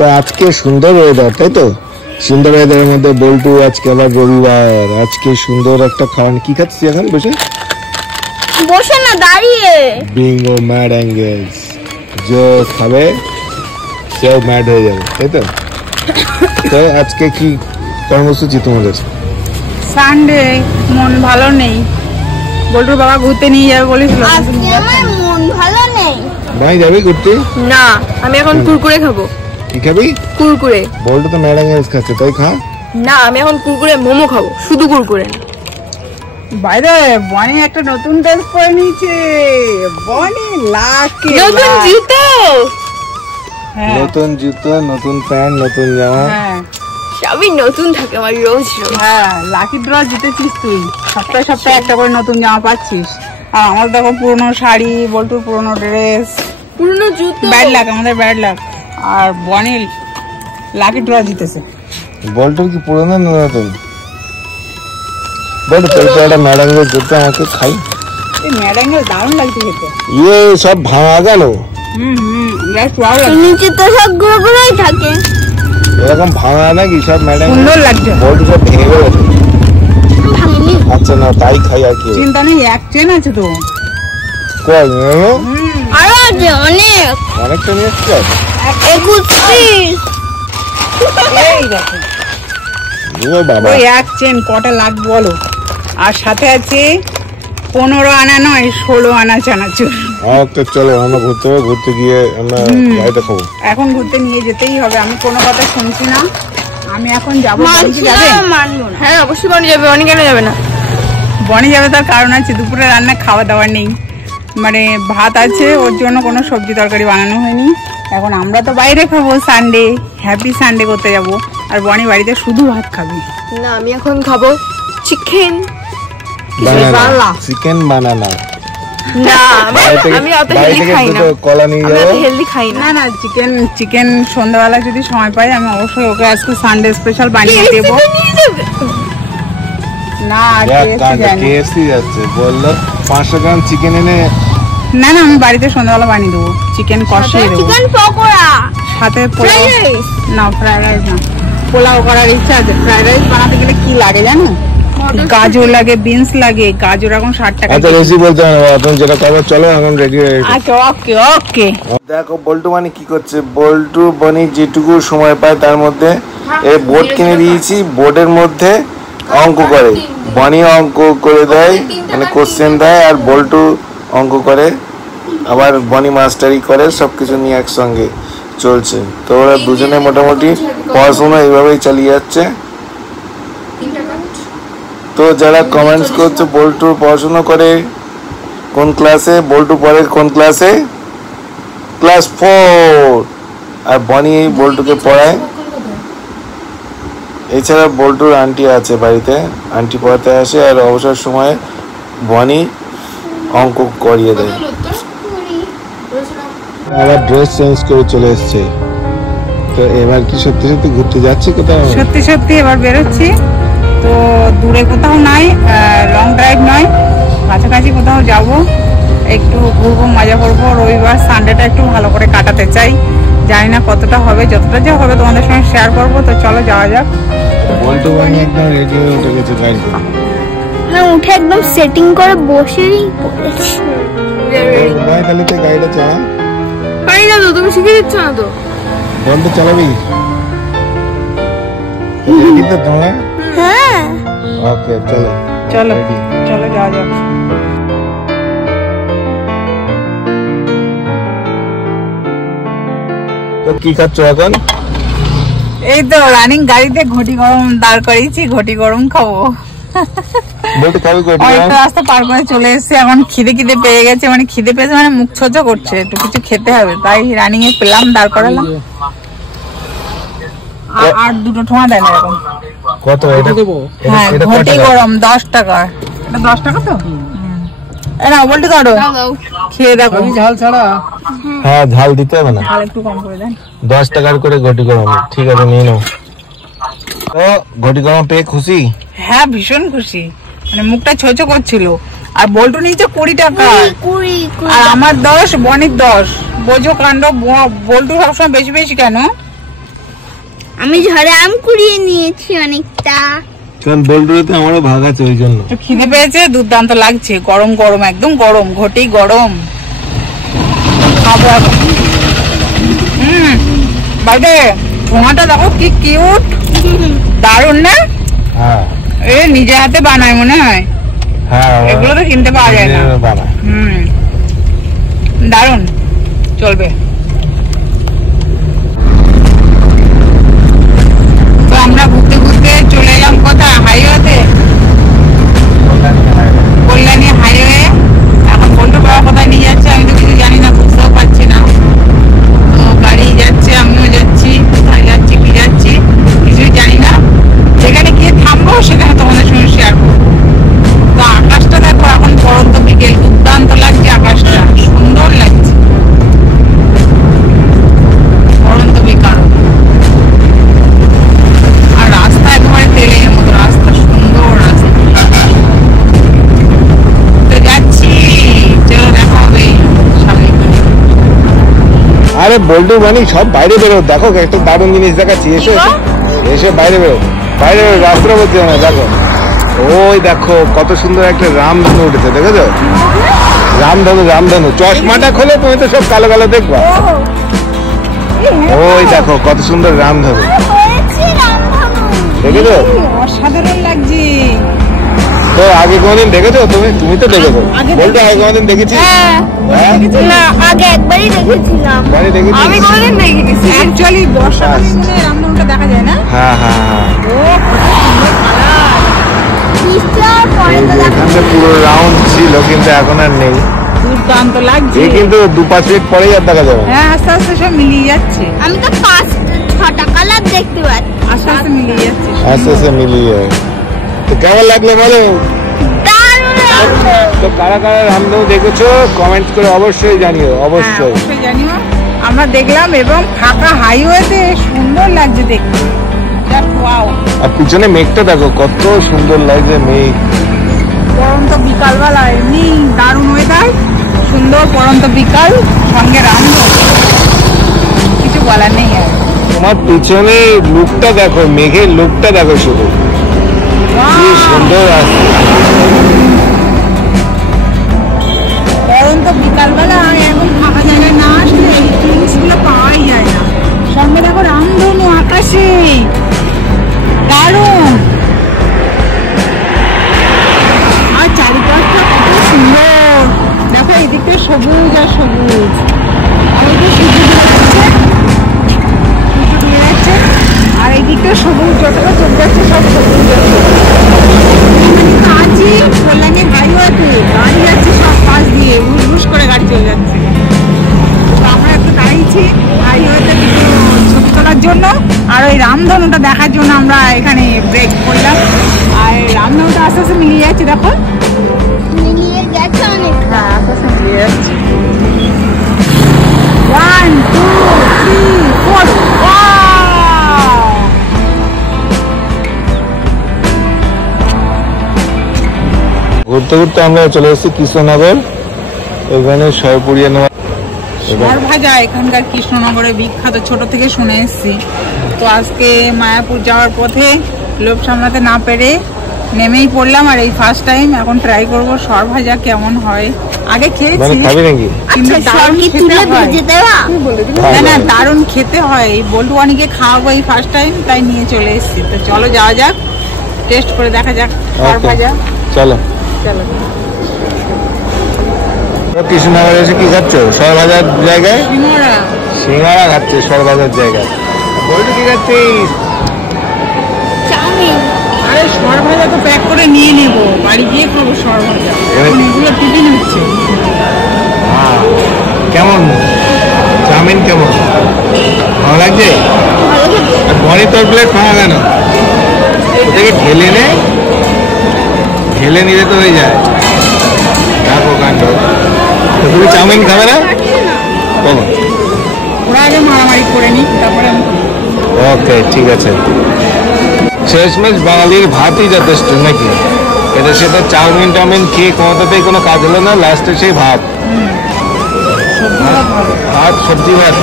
তো আজকে সুন্দর ওয়েদার, তাই তো? সুন্দর ওয়েদারের মধ্যে বল্টু আজকে আবার রবিবার, আজকে সুন্দর একটা খাবার। কি খাচ্ছিস এখন বসে? বসে না, দাঁড়িয়ে। বিঙ্গো ম্যাড অ্যাঙ্গেলস, যে খাবে সেও ম্যাড হয়ে যাবে, তাই তো? তো আজকে কি কর্মসূচি তোমাদের? সানডে, মন ভালো নেই, বল্টুর বাবা ঘুরতে নিয়ে যাবে বলেছিল। আজকে আমার মন ভালো নেই। ভাই যাবি ঘুরতে? না, আমি এখন কুরকুরে খাবো। কি খাবি? কুরকুরে। বল্টু তো ম্যাড অ্যাঙ্গেলস খাচ্ছে, তাই খা। না, আমি এখন কুরকুরে মোমো খাবো, শুধু কুরকুরে না। বাইরে বনি একটা নতুন ড্রেস পরে নিয়েছে। বনি লাকি নতুন জুতো। হ্যাঁ নতুন জুতো, নতুন প্যান্ট, নতুন জামা। হ্যাঁ সবই নতুন থাকে আমার রোজ রোজ। হ্যাঁ, লাকি ড্র জিতেছিস তুই। সপ্তাহে সপ্তাহে একটা করে নতুন জামা পাচ্ছিস। আর আমার দেখো পুরনো শাড়ি, বল্টুর পুরনো ড্রেস, পুরনো জুতো। ব্যাড লাক, আমাদের ব্যাড লাক। আর বনি লাকি ড্র জিতেছে। বল্টুর কি পুরোনো না নতুন? বল্টু তোর তো একটা ম্যাড অ্যাঙ্গেলস জুতো আমাকে খাই। এই ম্যাডাঙ্গেল দারুণ লাগছে খেতে। ইয়ে সব ভাঙা গেল। বেশ ভালো লাগছে। নিচে তো সব গুঁড়ো গুঁড়োই থাকে। এরকম ভাঙা নাকি সব ম্যাড অ্যাঙ্গেলস? সুন্দর লাগছে। বল্টু সব ভেঙে গেছে। ভাঙিনি। আচ্ছা না, তাই খাই আর কি। চিন্তা নেই, এক চেন আছে তো। কই আরো আছে অনেক। অনেকটা নিয়ে এসছে। 31। এই দেখো, ও বাবা, ওই এক চেন কটা লাগবে বলো? আর সাথে আছে 15 আনা নয়, 16 আনা চানাচুর। তো চলো আমরা ঘুরতে হবে, ঘুরতে গিয়ে আমরা গাড়িটা খাবো। এখন ঘুরতে নিয়ে যেতেই হবে, আমি কোনো কথা শুনছি না। আমি এখন যাবো। বনি মানছি কি না, যাবে? মানবো না। হ্যাঁ, অবশ্যই বনি যাবে। বনি কেন যাবে না? বনি যাবে, তার কারণ আছে। দুপুরে রান্না খাওয়া দাওয়া নেই, মানে ভাত আছে, ওর জন্য কোনো সবজি তরকারি বানানো হয়নি। এখন আমরা তো বাইরে খাবো, সানডে, হ্যাপি সানডে করতে যাব। আর বনি বাড়িতে শুধু ভাত খাবে। না, আমি এখন খাবো চিকেন। বানানা, চিকেন বানানা। না, আমি অত হেলদি খাই না। কলা নিয়ে আমি যাবো। অত হেলদি খাই না। না না, চিকেন সন্ধ্যাবেলা যদি সময় পাই, আমি অবশ্যই ওকে আজকে সানডে স্পেশাল বানিয়ে দেবো। নিয়ে যাবে। না, কেএফসি যাচ্ছে, বললো 500 গ্রাম চিকেন এনে। না না, আমি বাড়িতে সন্ধ্যাবেলা বানিয়ে দেবো, চিকেন কষিয়ে দেবো। চিকেন পকোড়া। সাথে পোলাও। Fried rice. না, ফ্রাইড রাইস না, পোলাও করার ইচ্ছা আছে। ফ্রাইড রাইস বানাতে গেলে কি লাগে জানো? গাজর লাগে, বিনস লাগে। গাজর এখন 60 টাকা। আচ্ছা রেসি বলতে হবে, এখন যেটা খাবো চলো এখন রেডি হয়ে গেছি। আচ্ছা, ওকে ওকে। দেখো বল্টু মানে কি করছে। বল্টু বনি যেটুকু সময় পায় তার মধ্যে এই বোর্ড কিনে দিয়েছি, বোর্ডের মধ্যে অঙ্ক করে। বনি অঙ্ক করে দেয়, মানে কোশ্চেন দেয়, আর বল্টু অঙ্ক করে, আবার বনি মাস্টারি করে। সবকিছু নিয়ে একসঙ্গে চলছে। তো ওরা দুজনে মোটামুটি পড়াশোনা এইভাবেই চালিয়ে যাচ্ছে। তো যারা কমেন্টস করছে বল্টু পড়াশোনা করে কোন ক্লাসে, বল্টু পড়ে কোন ক্লাসে? ক্লাস 4। আর বনি বল্টুকে পড়ায়। এছাড়া বল্টুর আন্টি আছে বাড়িতে, আন্টি পড়াতে আসে। আর অবসর সময়ে বনি অঙ্ক করিয়ে দেয়। আবার ড্রেস চেঞ্জ করে চলে এসছে। তো এবার কি সত্যি সত্যি ঘুরতে যাচ্ছি কোথাও? সত্যি সত্যি এবার বেরোচ্ছি। তো দূরে কোথাও নাই, লং ড্রাইভ নয়, কাছাকাছি কোথাও যাব, একটু ঘুরবো, মজা করবো। রবিবার সানডেটা একটু ভালো করে কাটাতে চাই। জানি না কতটা হবে, যতটা যা হবে তোমাদের সঙ্গে শেয়ার করবো। তো চলো যাওয়া যাক। বল্টু বনি একদম রেডি হয়ে উঠে গেছে গাড়িতে। হ্যাঁ, উঠে একদম সেটিং করে বসেই পড়েছি। ভাই তাহলে তো গাড়িটা চালা। পারি না তো, তুমি শিখে দিচ্ছ না তো। বল্টু চালাবি? রেডি তো তোমরা? হ্যাঁ। ওকে চলো চলো চলো যাওয়া যাক। তো কি খাচ্ছ এখন? এই তো রানিং গাড়িতে ঘটি গরম দাঁড় করিয়েছি, ঘটি গরম খাবো। বল্টু খাবি কই? অনেকটা রাস্তা পার করে চলে এসেছি। এখন খিদে পেয়ে গেছে, মানে খিদে পেয়েছে, মানে মুখ ছোচো করছে, একটু কিছু খেতে হবে। তাই রানিং এ পেলাম, দাঁড় করালাম। আর দুটো ঠোঁয়া দেয় না এরকম। কত এটা দেবো? হ্যাঁ, ঘটি গরম 10 টাকা। এটা 10 টাকা তো? না বলতে কাটো, খেয়ে দেখো। ঝাল ছাড়া? হ্যাঁ, ঝাল দিতে হবে না। ঝাল একটু কম করে দেন। 10 টাকার করে ঘটি গরম। ঠিক আছে, নিয়ে নাও। তো ঘটি গরম পেয়ে খুশি? হ্যাঁ, ভীষণ খুশি। মানে মুখটা ছোচো করছিল। আর বল্টু নিচে 20 টাকা, 20। আর আমার 10, বনির 10। বোঝো কাণ্ড। বল্টু সবসময় বেশি বেশি কেন? আমি ঝড়ে আম কুড়িয়ে নিয়েছি অনেকটা। কারণ বল্টুতে আমারও ভাগ আছে ওই জন্য। তো খিদে পেয়েছে, দুর্দান্ত লাগছে, গরম গরম একদম গরম, ঘটি গরম খাবো এখন। বাইরে ঠোঙাটা দেখো কি কিউট, দারুন না? হ্যাঁ এ নিজে হাতে বানায় মনে হয়, হ্যাঁ এগুলো তো কিনতে পাওয়া যায় না। বানায়। দারুন, চলবে। তো আমরা ঘুরতে ঘুরতে চলে এলাম কোথায়, হাইওয়েতে, কল্যাণী হাইওয়ে। এখন বল্টু বাবা কোথায় নিয়ে যাচ্ছে আমি তো কিছু জানি না, বুঝতেও পারছি না। তো গাড়ি যাচ্ছে, আমিও যাচ্ছি, কোথায় যাচ্ছি কি যাচ্ছি কিছুই জানি না। যেখানে গিয়ে থামবো সেখানে তোমাদের সঙ্গে শেয়ার করবো। তো আকাশটা দেখো, এখন পরন্ত বিকেল, দুর্দান্ত লাগছে, আকাশটা সুন্দর লাগছে, পরন্ত বিকাল। আর রাস্তা একেবারে তেলের মতো রাস্তা, সুন্দর রাস্তা। তো যাচ্ছি, চলো দেখা হবে সামনে। আরে বল্টু বানি সব বাইরে বেরো, দেখো একটা দারুণ জিনিস দেখাচ্ছি। এসে এসে বাইরে বেরো, বাইরে বেরো, রাস্তা বলছে না। দেখো ওই দেখো কত সুন্দর একটা রামধনু উঠেছে, দেখেছো? রামধনু, রামধনু। চশমাটা খোলে তুমি তো সব কালো কালো দেখবা। ওই দেখো কত সুন্দর রামধনু, দেখেছো? অসাধারণ লাগছে। তো আগে কোনদিন দেখেছো তুমি? তুমি তো দেখেছো। বলতে আগে কোনদিন দেখেছি? হ্যাঁ না, আগে একবারই দেখেছিলাম। বাড়ি দেখেছি। আমি কোনোদিন দেখিনি। অ্যাকচুয়ালি বর্ষাকালে মনে হয় রামধনুটা দেখা যায় না? হ্যাঁ হ্যাঁ হ্যাঁ। ও কত সুন্দর কালার। নিশ্চয় পরে তো দেখা এখানে পুরো রাউন্ড ছিল কিন্তু এখন আর নেই। দুর্দান্ত লাগছে। এই কিন্তু 2-5 মিনিট পরেই আর দেখা যাবে না। হ্যাঁ, আস্তে আস্তে সব মিলিয়ে যাচ্ছে, আমি তো 5-6টা কালার দেখতে পাচ্ছি। আস্তে আস্তে মিলিয়ে যাচ্ছে। আস্তে আস্তে মিলিয়ে যাবে। তো কেমন লাগলো বলো? দারুণ লাগছে। তো কারা কারা রামধনু দেখেছো কমেন্ট করে অবশ্যই জানিও, হ্যাঁ, অবশ্যই। অবশ্যই জানিও। আমরা দেখলাম এবং ফাঁকা হাইওয়েতে সুন্দর লাগছে দেখতে। Just wow! আর পিছনে মেঘটা দেখো কত সুন্দর লাগছে, মেঘ। পরন্ত বিকালবেলা এমনি দারুণ ওয়েদার, সুন্দর পরন্ত বিকাল, সঙ্গে রামধনু, কিছু বলার নেই আর। তোমার পিছনে লুকটা দেখো, মেঘের লুকটা দেখো শুধু, কি সুন্দর আসছে। পরন্ত বিকালবেলা এরকম ফাঁকা জায়গায় না আসলে এই জিনিসগুলো পাওয়াই যায় না। সঙ্গে দেখো রামধনু আকাশে, দারুণ। আর চারিপাশটা কত সুন্দর, দেখো এদিকে সবুজ আর সবুজ, আর ওই যে সূর্য ডুবে যাচ্ছে, আর এই দিকটা সবুজ, যতটা চোখ যাচ্ছে সব সবুজ। আছি কল্যাণী হাইওয়েতে, গাড়ি যাচ্ছে সব পাশ দিয়ে, ঘুষ করে গাড়ি চলে যাচ্ছে। তো আমরা একটু দাঁড়িয়েছি হাইওয়েতে কিছু ছবি তোলার জন্য, আর ওই রামধনুটা দেখার জন্য আমরা এখানে ব্রেক করলাম। আর রামধনুটা আস্তে আস্তে মিলিয়ে যাচ্ছে, দেখো মিলিয়ে গেছে অনেক। হ্যাঁ, আস্তে আস্তে মিলিয়ে যাচ্ছে। 1, 2, 3, 4, ঘুরতে ঘুরতে আমরা চলে এসেছি কৃষ্ণনগর। এখানে সরপুরিয়া নেওয়া সর ভাজা এখানকার কৃষ্ণনগরে বিখ্যাত, ছোট থেকে শুনে এসেছি। তো আজকে মায়াপুর যাওয়ার পথে লোভ সামলাতে না পেরে নেমেই পড়লাম, আর এই ফার্স্ট টাইম এখন ট্রাই করবো সর ভাজা কেমন হয়। আগে মানে খেয়েছি খাবি নাকি? কিন্তু আচ্ছা, দারুণ সরকি খেতে তুলে হয়। ভেজে দেওয়া। না না, দারুণ খেতে হয়। এই বল্টু অনেকে খাওয়াবো এই ফার্স্ট টাইম, তাই নিয়ে চলে এসেছি। তো চলো যাওয়া যাক, টেস্ট করে দেখা যাক সর Okay. ভাজা। চলো। চলো। কৃষ্ণনগরে এসে কি খাচ্ছ? সরভাজার জায়গায় সিঙ্গারা। সিঙ্গারা খাচ্ছে, সরভাজার জায়গায়। বলটু কি খাচ্ছিস? চাউমিন। আরে সর ভাজা তো প্যাক করে নিয়ে নেবো, বাড়ি গিয়ে খাবো সর ভাজা। এখন এগুলো টিফিন হচ্ছে। কেমন চাউমিন, কেমন ভালো লাগছে? আর বনি তোর প্লেট খাওয়া কেন? ওটাকে ঢেলে নে, ঢেলে নিলে তো হয়ে যায়। দেখো কাণ্ড। তো তুমি চাউমিন খাবে না? কেন? ওরা আগে মারামারি করে নি, তারপরে আমি ওকে, ঠিক আছে। শেষমেশ বাঙালির ভাতই যথেষ্ট নাকি? এটা সেটা চাউমিন টাউমিন খেয়ে কোনোটাতেই কোনো কাজ হলো না, লাস্টে সেই ভাত, ভাত সবজি ভাত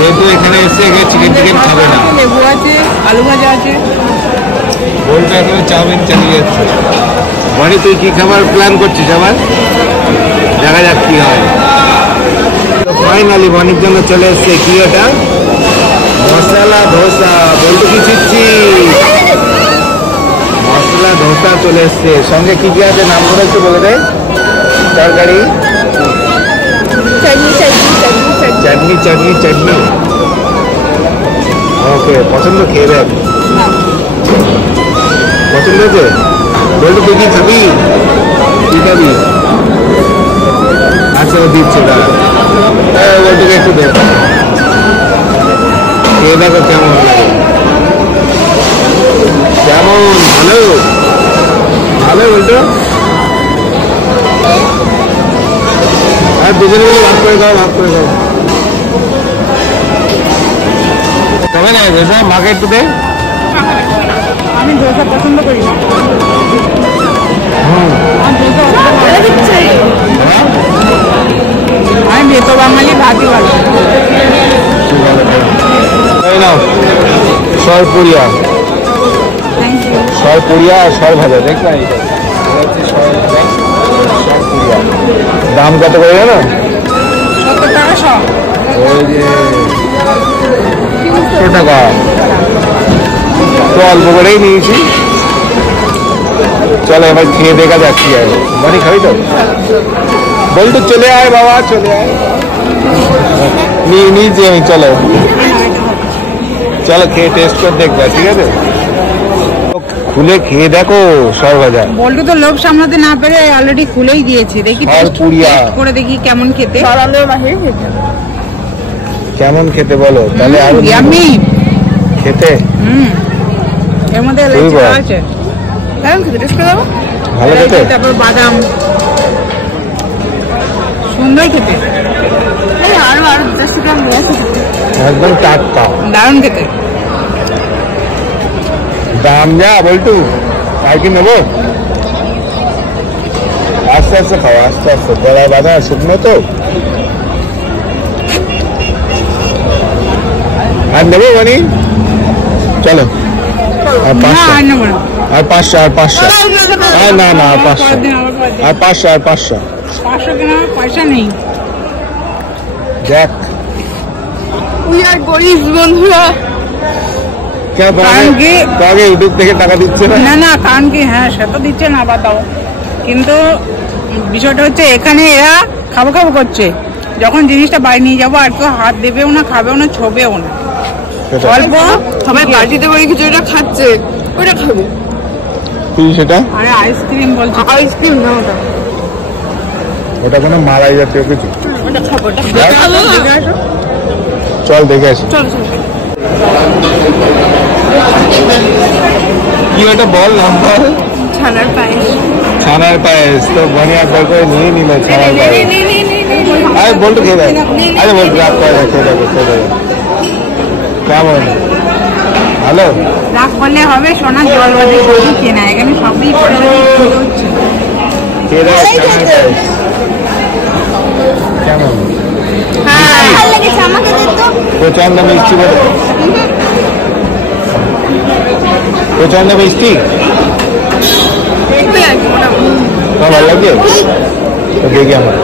যেহেতু এখানে এসে চিকেন খাবে না, লেবু আছে, আলু ভাজা আছে। বলটা এখানে চাউমিন চালিয়ে যাচ্ছে। বনি তুই কি খাবার প্ল্যান করছিস আবার? দেখা যাক কি হয়। ফাইনালি বনির জন্য চলে এসছে কি ওটা, মশলা ধোসা। বলতে কি চিচ্ছি, মশলা ধোসা চলে এসছে। সঙ্গে কি কি আছে নামগুলো একটু বলে দে। তরকারি, চাটনি চাটনি চাটনি। ওকে, পছন্দ, খেয়ে দেখ। পছন্দ হয়েছে? বলতে তুই কি খাবি? কি খাবি? আচ্ছা, ও দিচ্ছে দাঁড়া। বলতে একটু দেখ, খেয়ে দেখো কেমন লাগে। কেমন? ভালো ভালো বলতো। আর দুজনে মিলে ভাগ করে দাও, ভাগ করে দাও। তবে না ধোসা মাকে একটু দে। আমি ধোসা পছন্দ করি না। আমি ভেতো বাঙালি ভাতই ভালো। সরপুরিয়া, সরপুরিয়া আর সর ভাজা দেখলাম। দাম কত করে জানো? 70 টাকা সব। ওই যে 100 টাকা, তো অল্প করেই নিয়েছি। চলো এবার খেয়ে দেখা যাক কি আর। বনি খাবি তো? বলতো চলে আয় বাবা, চলে আয়। নিয়েছি আমি। চলো চলো খেয়ে টেস্ট করে দেখবে, ঠিক আছে? খুলে খেয়ে দেখো সর ভাজা। বল্টু তো লোভ সামলাতে না পেরে অলরেডি খুলেই দিয়েছি। দেখি সরপুরিয়া করে দেখি কেমন খেতে। কেমন খেতে বলো তাহলে। আর ইয়াম্মি খেতে এর মধ্যে খুবই এলাচি ভালো। আছে। দারুণ খেতে, টেস্ট করে দাও। ভালো খেতে। তারপর বাদাম, সুন্দর খেতে, এই আরো 10 গ্রাম নিয়ে আসো। একদম টাটকা, দারুণ খেতে। দাম যা বলটু, আর কি নেবো? আস্তে আস্তে খাও, আস্তে আস্তে। গলায় বাঁধা শুকনো তো। আর নেবো মানে? চলো আর না 500, আর নেবো না। আর 500, আর 500। আর না না, আর 500, পরের দিন আবার পরের দিন। আর 500, আর 500। 500 কেনার পয়সা নেই। দেখ উই আর গরিব বন্ধুরা। কেন কারণ কি? তোমাকে ইউটিউব থেকে টাকা দিচ্ছে না? না না, কারণ কি, হ্যাঁ সে তো দিচ্ছে না, আবার দাও। কিন্তু বিষয়টা হচ্ছে এখানে এরা খাবো খাবো করছে। যখন জিনিসটা বাড়ি নিয়ে যাবো আর কেউ হাত দেবেও না, খাবেও না, ছবেও না। সেটা অল্প সবাই বাড়িতে করে খিচুড়িটা খাচ্ছে, ওটা খাবে। কি সেটা? আরে আইসক্রিম বলছে। আইসক্রিম না ওটা, ওটা কোনো মালাই জাতীয় কিছু। ওটা খাবো, ওটা দেখ, খাবো। চল দেখে আসি। চলো চলো। কি ওটা বল, নাম বল। ছানার পায়েস। ছানার পায়েস। তো বনি একবার করে নিয়ে নিল ছানার পায়েস। আরে বলটু খেয়ে দেখ। আরে বলটু রাগ করে দেখ, খেয়ে দেখো, খেয়ে দেখো কেমন। ভালো। রাগ করলে হবে, সোনার জল বাদে সবই কেনা। এখানে সবই পয়সা দিয়ে কিনতে হচ্ছে। খেয়ে দেখ ছানার পায়েস কেমন। ভালো লেগেছে আমাকে দে তো। প্রচন্ড মিষ্টি বলে। প্রচন্ড মিষ্টি। একটু আর কি, মোটামুটি। তোমার ভালো লাগছে? তো দেখি আমার।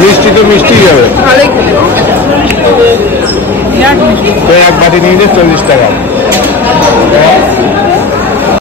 মিষ্টি তো মিষ্টি যাবে। ভালোই খেলে। বিরাট মিষ্টি। তো এক বাটি নিয়ে নিস 40 টাকা।